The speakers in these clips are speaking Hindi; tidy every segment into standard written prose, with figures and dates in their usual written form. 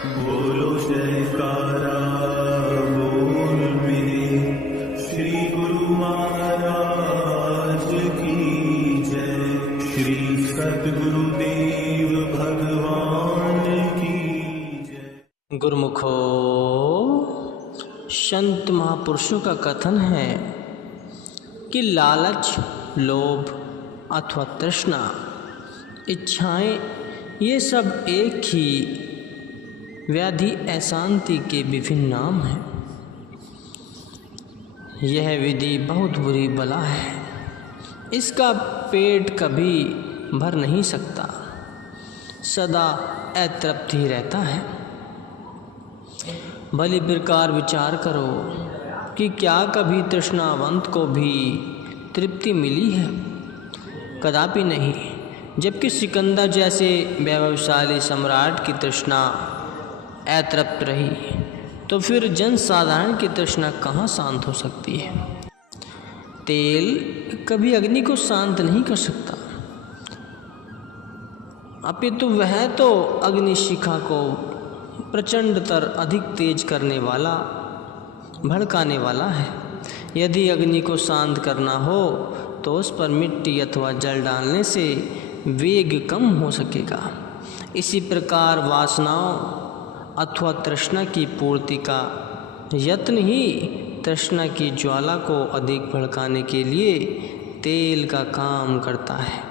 बोलो जयकारा बोल मेरे श्री गुरु महाराज की जय। श्री सद्गुरुदेव भगवान की जय। गुरुमुखो, संत महापुरुषों का कथन है कि लालच, लोभ अथवा तृष्णा, इच्छाएं, ये सब एक ही व्याधि अशांति के विभिन्न नाम हैं। यह विधि बहुत बुरी बला है। इसका पेट कभी भर नहीं सकता, सदा अतृप्त ही रहता है। भली प्रकार विचार करो कि क्या कभी तृष्णावंत को भी तृप्ति मिली है? कदापि नहीं। जबकि सिकंदर जैसे वैभवशाली सम्राट की तृष्णा अतृप्त रही, तो फिर जन साधारण की तृष्णा कहाँ शांत हो सकती है? तेल कभी अग्नि को शांत नहीं कर सकता, अपितु वह तो अग्निशिखा को प्रचंडतर अधिक तेज करने वाला, भड़काने वाला है। यदि अग्नि को शांत करना हो तो उस पर मिट्टी अथवा जल डालने से वेग कम हो सकेगा। इसी प्रकार वासनाओं अथवा तृष्णा की पूर्ति का यत्न ही तृष्णा की ज्वाला को अधिक भड़काने के लिए तेल का काम करता है।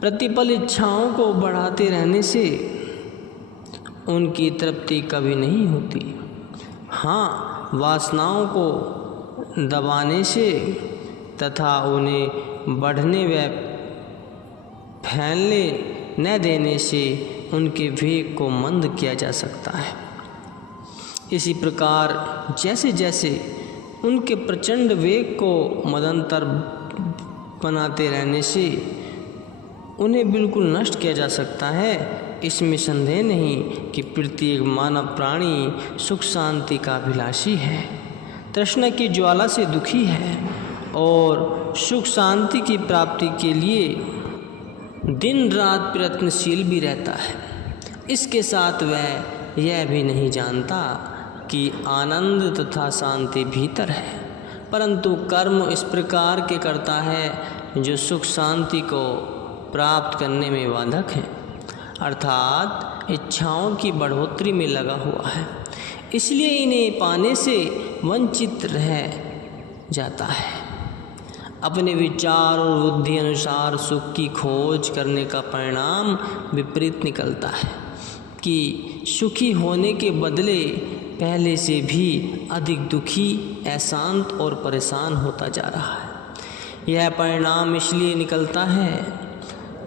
प्रतिपल इच्छाओं को बढ़ाते रहने से उनकी तृप्ति कभी नहीं होती। हाँ, वासनाओं को दबाने से तथा उन्हें बढ़ने व फैलने न देने से उनके वेग को मंद किया जा सकता है। इसी प्रकार जैसे जैसे उनके प्रचंड वेग को मदंतर बनाते रहने से उन्हें बिल्कुल नष्ट किया जा सकता है, इसमें संदेह नहीं कि प्रत्येक मानव प्राणी सुख शांति का अभिलाषी है, तृष्णा की ज्वाला से दुखी है और सुख शांति की प्राप्ति के लिए दिन रात प्रयत्नशील भी रहता है। इसके साथ वह यह भी नहीं जानता कि आनंद तथा शांति भीतर है, परंतु कर्म इस प्रकार के करता है जो सुख शांति को प्राप्त करने में बाधक है, अर्थात इच्छाओं की बढ़ोतरी में लगा हुआ है। इसलिए इन्हें पाने से वंचित रह जाता है। अपने विचार और बुद्धि अनुसार सुख की खोज करने का परिणाम विपरीत निकलता है कि सुखी होने के बदले पहले से भी अधिक दुखी, अशांत और परेशान होता जा रहा है। यह परिणाम इसलिए निकलता है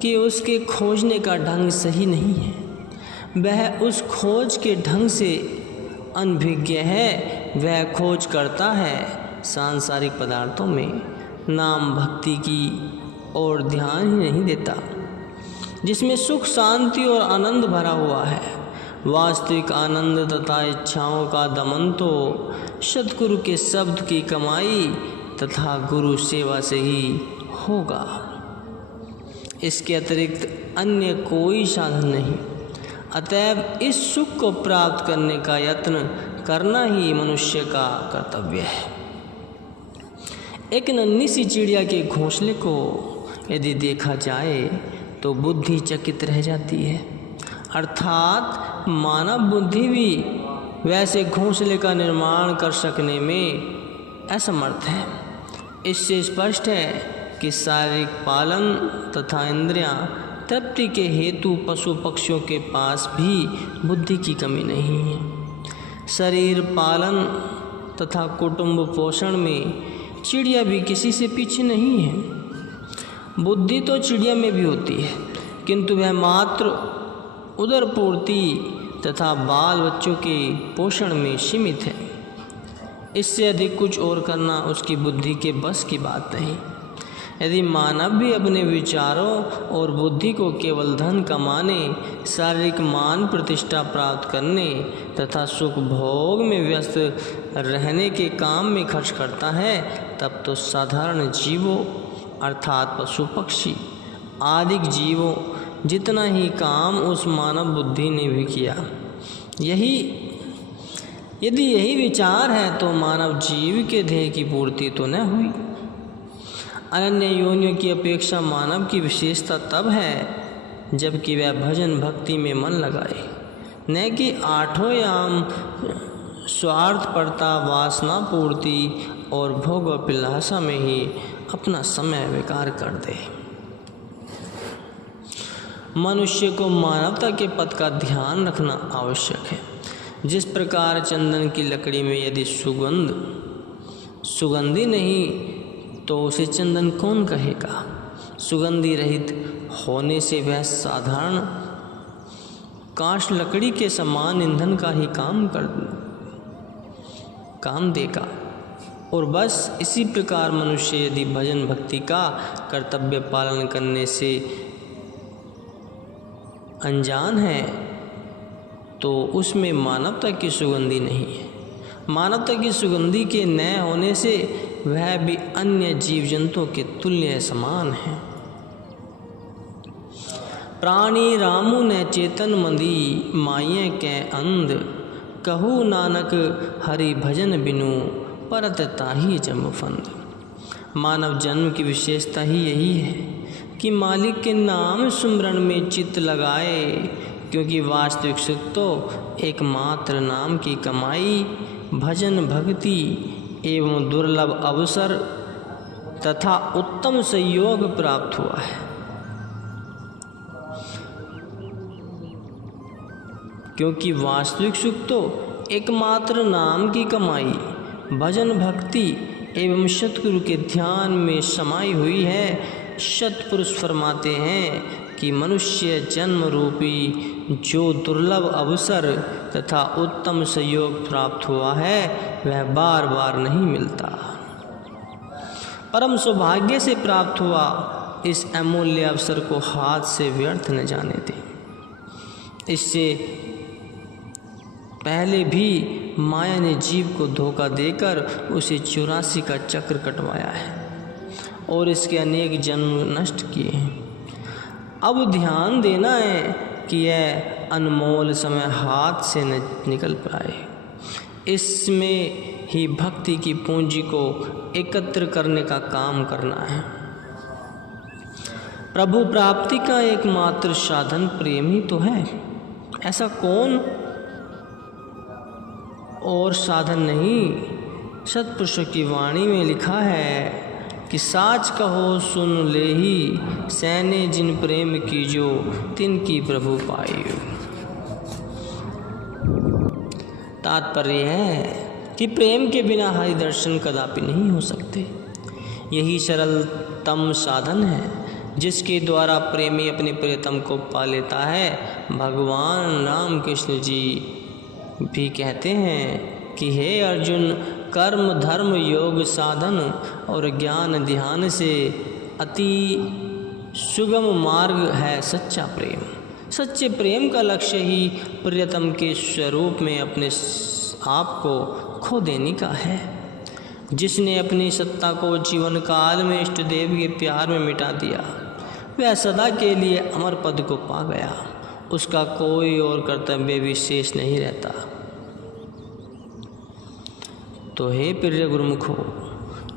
कि उसके खोजने का ढंग सही नहीं है। वह उस खोज के ढंग से अनभिज्ञ है। वह खोज करता है सांसारिक पदार्थों में, नाम भक्ति की और ध्यान ही नहीं देता, जिसमें सुख शांति और आनंद भरा हुआ है। वास्तविक आनंद तथा इच्छाओं का दमन तो सद्गुरु के शब्द की कमाई तथा गुरु सेवा से ही होगा। इसके अतिरिक्त अन्य कोई साधन नहीं। अतएव इस सुख को प्राप्त करने का यत्न करना ही मनुष्य का कर्तव्य है। एक नन्ही सी चिड़िया के घोंसले को यदि देखा जाए तो बुद्धि चकित रह जाती है, अर्थात मानव बुद्धि भी वैसे घोंसले का निर्माण कर सकने में असमर्थ है। इससे स्पष्ट है कि शारीरिक पालन तथा इंद्रियां तृप्ति के हेतु पशु पक्षियों के पास भी बुद्धि की कमी नहीं है। शरीर पालन तथा कुटुंब पोषण में चिड़िया भी किसी से पीछे नहीं है। बुद्धि तो चिड़िया में भी होती है, किंतु वह मात्र उदर पूर्ति तथा बाल बच्चों के पोषण में सीमित है। इससे अधिक कुछ और करना उसकी बुद्धि के बस की बात नहीं। यदि मानव भी अपने विचारों और बुद्धि को केवल धन कमाने, शारीरिक मान प्रतिष्ठा प्राप्त करने तथा सुख भोग में व्यस्त रहने के काम में खर्च करता है, तब तो साधारण जीवों अर्थात पशु पक्षी आदि जीवों जितना ही काम उस मानव बुद्धि ने भी किया। यदि यही विचार है तो मानव जीव के ध्येय की पूर्ति तो न हुई। अन्य योनियों की अपेक्षा मानव की विशेषता तब है जबकि वह भजन भक्ति में मन लगाए, न कि आठों याम स्वार्थपरता, वासना पूर्ति और भोग अभिलाषा में ही अपना समय बेकार कर दे। मनुष्य को मानवता के पद का ध्यान रखना आवश्यक है। जिस प्रकार चंदन की लकड़ी में यदि सुगंधी नहीं तो उसे चंदन कौन कहेगा। सुगंधि रहित होने से वह साधारण काष्ठ लकड़ी के समान ईंधन का ही काम देगा। और बस इसी प्रकार मनुष्य यदि भजन भक्ति का कर्तव्य पालन करने से अनजान है तो उसमें मानवता की सुगंधि नहीं है। मानवता की सुगंधि के न होने से वह भी अन्य जीव जंतुओं के तुल्य समान है। प्राणी रामु न चेतन मंदी, माये कै अंध, कहू नानक हरि भजन बिनु, परत ताही जम फंद। मानव जन्म की विशेषता ही यही है कि मालिक के नाम सुमरण में चित्त लगाए, क्योंकि वास्तविक सुख तो एकमात्र नाम की कमाई, भजन भक्ति एवं दुर्लभ अवसर तथा उत्तम संयोग प्राप्त हुआ है। क्योंकि वास्तविक सुख तो एकमात्र नाम की कमाई, भजन भक्ति एवं सतगुरु के ध्यान में समाई हुई है। सतपुरुष फरमाते हैं कि मनुष्य जन्म रूपी जो दुर्लभ अवसर तथा उत्तम संयोग प्राप्त हुआ है वह बार बार नहीं मिलता। परम सौभाग्य से प्राप्त हुआ इस अमूल्य अवसर को हाथ से व्यर्थ न जाने दें। इससे पहले भी माया ने जीव को धोखा देकर उसे 84 का चक्र कटवाया है और इसके अनेक जन्म नष्ट किए हैं। अब ध्यान देना है कि यह अनमोल समय हाथ से न निकल पाए। इसमें ही भक्ति की पूंजी को एकत्र करने का काम करना है। प्रभु प्राप्ति का एकमात्र साधन प्रेम ही तो है। ऐसा कौन और साधन नहीं। सतपुरुषों की वाणी में लिखा है कि साच कहो सुन ले ही, सैने जिन प्रेम की जो तिनकी प्रभु पायो। तात्पर्य है कि प्रेम के बिना हरि दर्शन कदापि नहीं हो सकते। यही सरलतम साधन है जिसके द्वारा प्रेमी अपने प्रियतम को पा लेता है। भगवान राम कृष्ण जी भी कहते हैं कि हे अर्जुन, कर्म धर्म योग साधन और ज्ञान ध्यान से अति सुगम मार्ग है सच्चा प्रेम। सच्चे प्रेम का लक्ष्य ही प्रियतम के स्वरूप में अपने आप को खो देने का है। जिसने अपनी सत्ता को जीवन काल में इष्ट देव के प्यार में मिटा दिया वह सदा के लिए अमर पद को पा गया। उसका कोई और कर्तव्य विशेष नहीं रहता। तो हे प्रिय गुरुमुखो,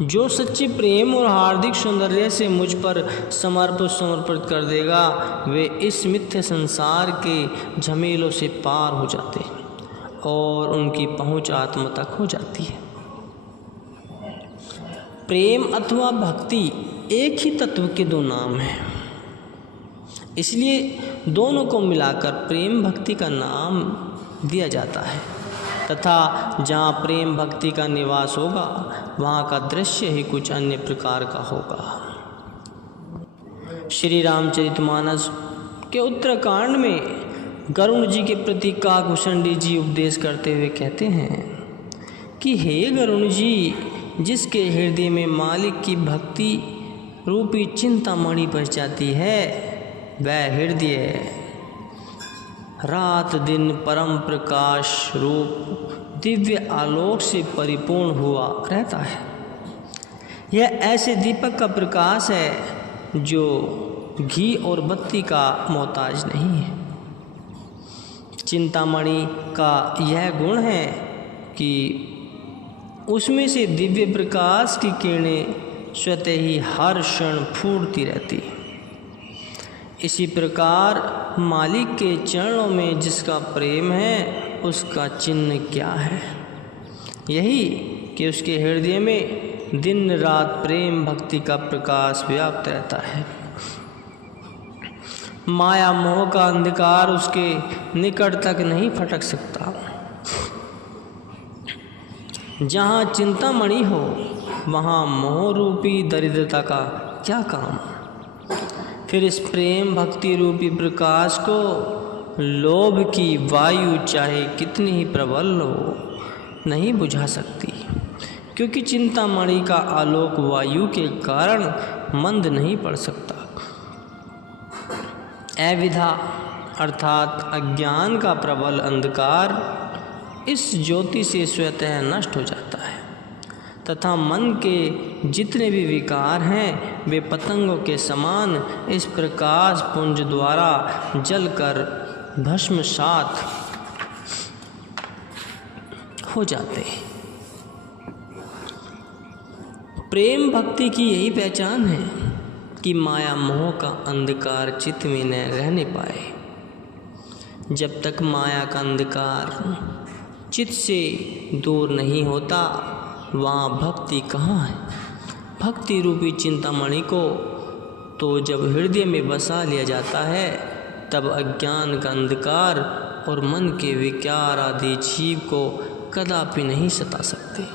जो सच्चे प्रेम और हार्दिक सौंदर्य से मुझ पर समर्पित कर देगा वे इस मिथ्य संसार के झमेलों से पार हो जाते और उनकी पहुंच आत्मा तक हो जाती है। प्रेम अथवा भक्ति एक ही तत्व के दो नाम हैं, इसलिए दोनों को मिलाकर प्रेम भक्ति का नाम दिया जाता है। तथा जहाँ प्रेम भक्ति का निवास होगा वहाँ का दृश्य ही कुछ अन्य प्रकार का होगा। श्री रामचरितमानस के उत्तरकांड में गरुण जी के प्रति काकभूषणी जी उपदेश करते हुए कहते हैं कि हे गरुण जी, जिसके हृदय में मालिक की भक्ति रूपी चिंतामणि बस जाती है वह हृदय रात दिन परम प्रकाश रूप दिव्य आलोक से परिपूर्ण हुआ रहता है। यह ऐसे दीपक का प्रकाश है जो घी और बत्ती का मोहताज नहीं है। चिंतामणि का यह गुण है कि उसमें से दिव्य प्रकाश की किरणें स्वतः ही हर क्षण फूटती रहती। इसी प्रकार मालिक के चरणों में जिसका प्रेम है उसका चिन्ह क्या है? यही कि उसके हृदय में दिन रात प्रेम भक्ति का प्रकाश व्याप्त रहता है। माया मोह का अंधकार उसके निकट तक नहीं फटक सकता। जहाँ चिंतामणि हो वहाँ मोह रूपी दरिद्रता का क्या काम? फिर इस प्रेम भक्ति रूपी प्रकाश को लोभ की वायु चाहे कितनी ही प्रबल हो नहीं बुझा सकती, क्योंकि चिंतामणि का आलोक वायु के कारण मंद नहीं पड़ सकता। अविद्या अर्थात अज्ञान का प्रबल अंधकार इस ज्योति से स्वतः नष्ट हो जाता है तथा मन के जितने भी विकार हैं वे पतंगों के समान इस प्रकाश पुंज द्वारा जलकर भस्मसात हो जाते हैं। प्रेम भक्ति की यही पहचान है कि माया मोह का अंधकार चित्त में न रहने पाए। जब तक माया का अंधकार चित्त से दूर नहीं होता वहाँ भक्ति कहाँ है? भक्ति रूपी चिंतामणि को तो जब हृदय में बसा लिया जाता है तब अज्ञान का अंधकार और मन के विकार आदि जीव को कदापि नहीं सता सकते।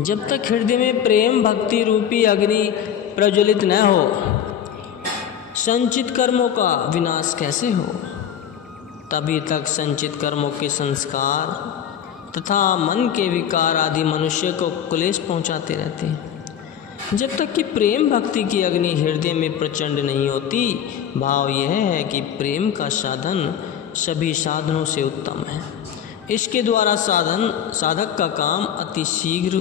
जब तक हृदय में प्रेम भक्ति रूपी अग्नि प्रज्वलित न हो संचित कर्मों का विनाश कैसे हो? तभी तक संचित कर्मों के संस्कार तथा मन के विकार आदि मनुष्य को क्लेश पहुंचाते रहते हैं। जब तक कि प्रेम भक्ति की अग्नि हृदय में प्रचंड नहीं होती, भाव यह है कि प्रेम का साधन सभी साधनों से उत्तम है। इसके द्वारा साधक का काम अति शीघ्र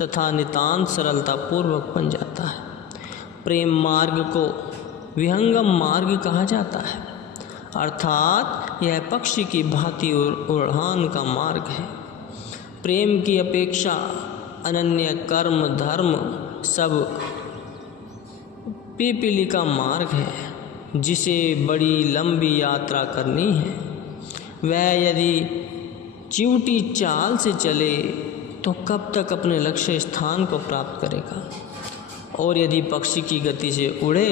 तथा नितांत सरलता पूर्वक बन जाता है। प्रेम मार्ग को विहंगम मार्ग कहा जाता है, अर्थात यह पक्षी की भांति उड़ान का मार्ग है। प्रेम की अपेक्षा अनन्य कर्म धर्म सब पिपीली का मार्ग है, जिसे बड़ी लंबी यात्रा करनी है। वह यदि चिऊटी चाल से चले तो कब तक अपने लक्ष्य स्थान को प्राप्त करेगा, और यदि पक्षी की गति से उड़े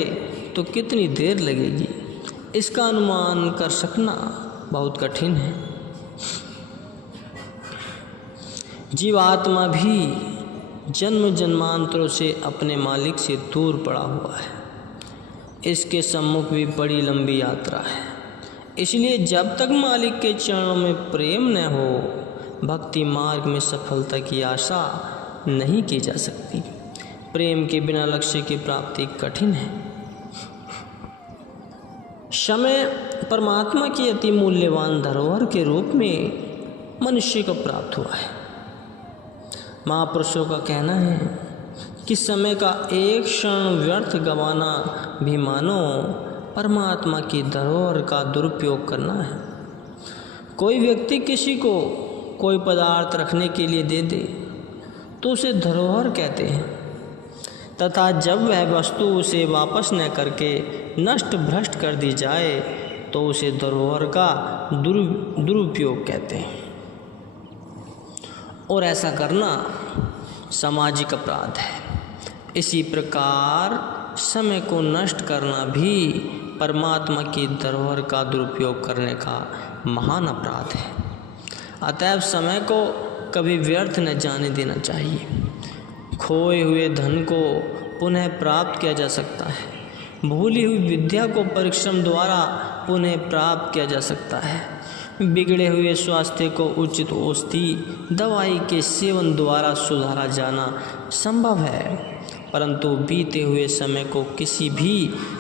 तो कितनी देर लगेगी, इसका अनुमान कर सकना बहुत कठिन है। जीवात्मा भी जन्म जन्मांतरों से अपने मालिक से दूर पड़ा हुआ है। इसके सम्मुख भी बड़ी लंबी यात्रा है। इसलिए जब तक मालिक के चरणों में प्रेम न हो भक्ति मार्ग में सफलता की आशा नहीं की जा सकती। प्रेम के बिना लक्ष्य की प्राप्ति कठिन है। समय परमात्मा की अति मूल्यवान धरोहर के रूप में मनुष्य को प्राप्त हुआ है। महापुरुषों का कहना है कि समय का एक क्षण व्यर्थ गंवाना भी मानो परमात्मा की धरोहर का दुरुपयोग करना है। कोई व्यक्ति किसी को कोई पदार्थ रखने के लिए दे दे तो उसे धरोहर कहते हैं, तथा जब वह वस्तु उसे वापस न करके नष्ट भ्रष्ट कर दी जाए तो उसे धरोहर का दुरुपयोग कहते हैं। और ऐसा करना सामाजिक अपराध है। इसी प्रकार समय को नष्ट करना भी परमात्मा की धरोहर का दुरुपयोग करने का महान अपराध है। अतएव समय को कभी व्यर्थ न जाने देना चाहिए। खोए हुए धन को पुनः प्राप्त किया जा सकता है। भूली हुई विद्या को परिश्रम द्वारा पुनः प्राप्त किया जा सकता है। बिगड़े हुए स्वास्थ्य को उचित औषधि दवाई के सेवन द्वारा सुधारा जाना संभव है, परंतु बीते हुए समय को किसी भी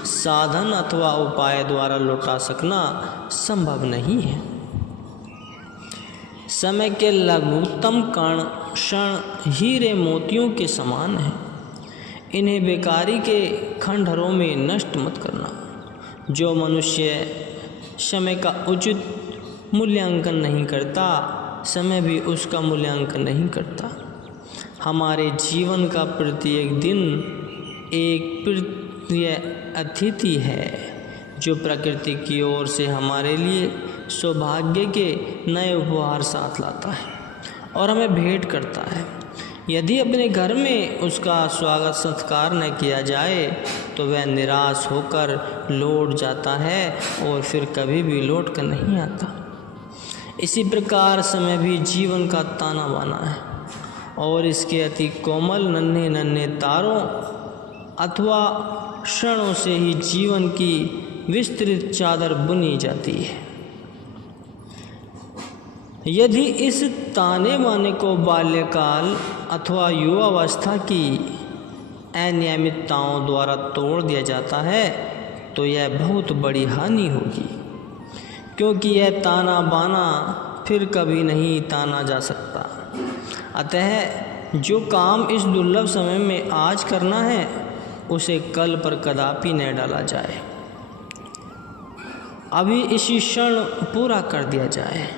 साधन अथवा उपाय द्वारा लौटा सकना संभव नहीं है। समय के लघुतम क्षण हीरे मोतियों के समान है। इन्हें बेकारी के खंडहरों में नष्ट मत करना। जो मनुष्य समय का उचित मूल्यांकन नहीं करता, समय भी उसका मूल्यांकन नहीं करता। हमारे जीवन का प्रत्येक दिन एक प्रिय अतिथि है जो प्रकृति की ओर से हमारे लिए सौभाग्य के नए उपहार साथ लाता है और हमें भेंट करता है। यदि अपने घर में उसका स्वागत सत्कार न किया जाए तो वह निराश होकर लौट जाता है और फिर कभी भी लौट कर नहीं आता। इसी प्रकार समय भी जीवन का ताना बाना है और इसके अति कोमल नन्हे नन्हे तारों अथवा क्षणों से ही जीवन की विस्तृत चादर बुनी जाती है। यदि इस ताने बाने को बाल्यकाल अथवा युवावस्था की अनियमितताओं द्वारा तोड़ दिया जाता है तो यह बहुत बड़ी हानि होगी, क्योंकि यह ताना बाना फिर कभी नहीं ताना जा सकता। अतः जो काम इस दुर्लभ समय में आज करना है उसे कल पर कदापि न डाला जाए, अभी इसी क्षण पूरा कर दिया जाए,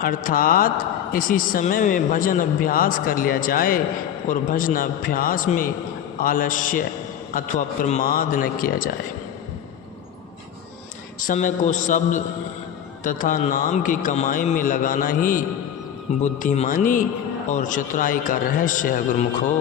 अर्थात इसी समय में भजन अभ्यास कर लिया जाए और भजन अभ्यास में आलस्य अथवा प्रमाद न किया जाए। समय को शब्द तथा नाम की कमाई में लगाना ही बुद्धिमानी और चतुराई का रहस्य है गुरुमुखो।